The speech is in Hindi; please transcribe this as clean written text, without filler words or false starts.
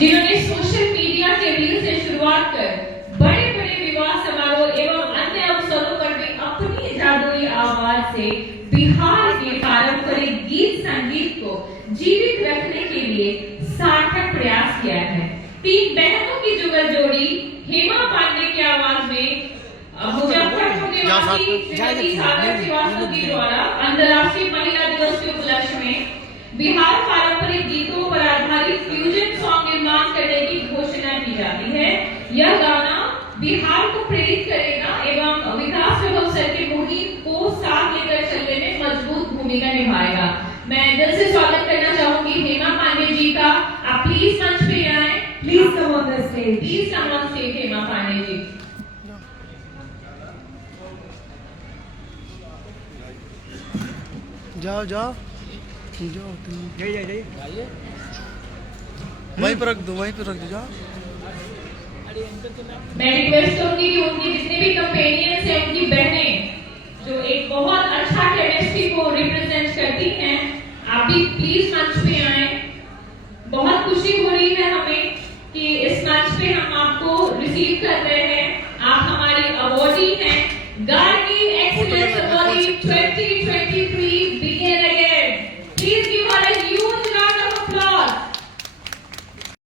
जिन्होंने सोशल मीडिया के रील से शुरुआत कर बड़े बड़े विवाह समारोह एवं अन्य अवसरों पर भी अपनी जादुई आवाज से बिहार के पारंपरिक गीत संगीत को जीवित रखने के लिए सार्थक प्रयास किया है। तीन बहनों की जुगल जोड़ी हेमा पांडे की आवाज में मुजफ्फरपुर निवासी श्रीमती सागर श्रीवास्तव के द्वारा अंतर्राष्ट्रीय महिला दिवस के उपलक्ष्य में बिहार पारंपरिक गीतों पर आधारित फ्यूजन सॉन्ग निर्माण करने की घोषणा की जाती है। यह गाना बिहार को प्रेरित करेगा एवं विकास वैभव सर के मुहिम को साथ लेकर चलने में मजबूत भूमिका निभाएगा। मैं दिल से स्वागत करना चाहूंगी हेमा पांडे जी का। आप प्लीज मंच पे आए। Please come on the stage. Please come on stage Hema Pandey ji. जाओ जाओ जाओ जाइए वहीं पर रख दो जाओ। मैं रिक्वेस्ट करूंगी कि उनकी जितने भी कंपेनियंस हैं, उनकी बहनें जो एक बहुत अच्छा केमिस्ट्री को रिप्रेजेंट करती हैं, आप भी प्लीज मंच पे आए। बहुत खुशी हो रही है हमें कि इस मंच पे हम आपको रिसीव कर रहे हैं। आप हमारी अवॉर्डी हैं, गार्गी एक्सीलेंस अवॉर्डी 20